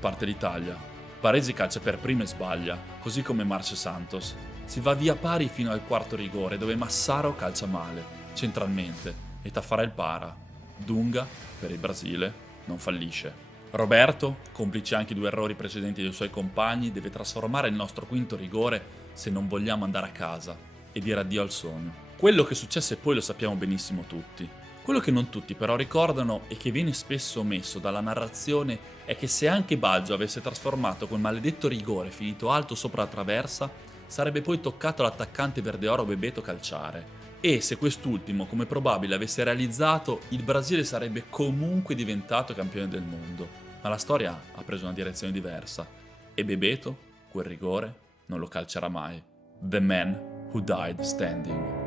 Parte l'Italia. Paresi calcia per primo e sbaglia, così come Marce Santos. Si va via pari fino al quarto rigore, dove Massaro calcia male, centralmente, e Taffarel para. Dunga, per il Brasile, non fallisce. Roberto, complice anche i 2 errori precedenti dei suoi compagni, deve trasformare il nostro quinto rigore se non vogliamo andare a casa e dire addio al sogno. Quello che successe poi lo sappiamo benissimo tutti. Quello che non tutti però ricordano e che viene spesso omesso dalla narrazione è che se anche Baggio avesse trasformato quel maledetto rigore finito alto sopra la traversa, sarebbe poi toccato all'attaccante verdeoro Bebeto calciare. E se quest'ultimo, come probabile, avesse realizzato, il Brasile sarebbe comunque diventato campione del mondo. Ma la storia ha preso una direzione diversa e Bebeto, quel rigore, non lo calcerà mai. The Man Who Died Standing.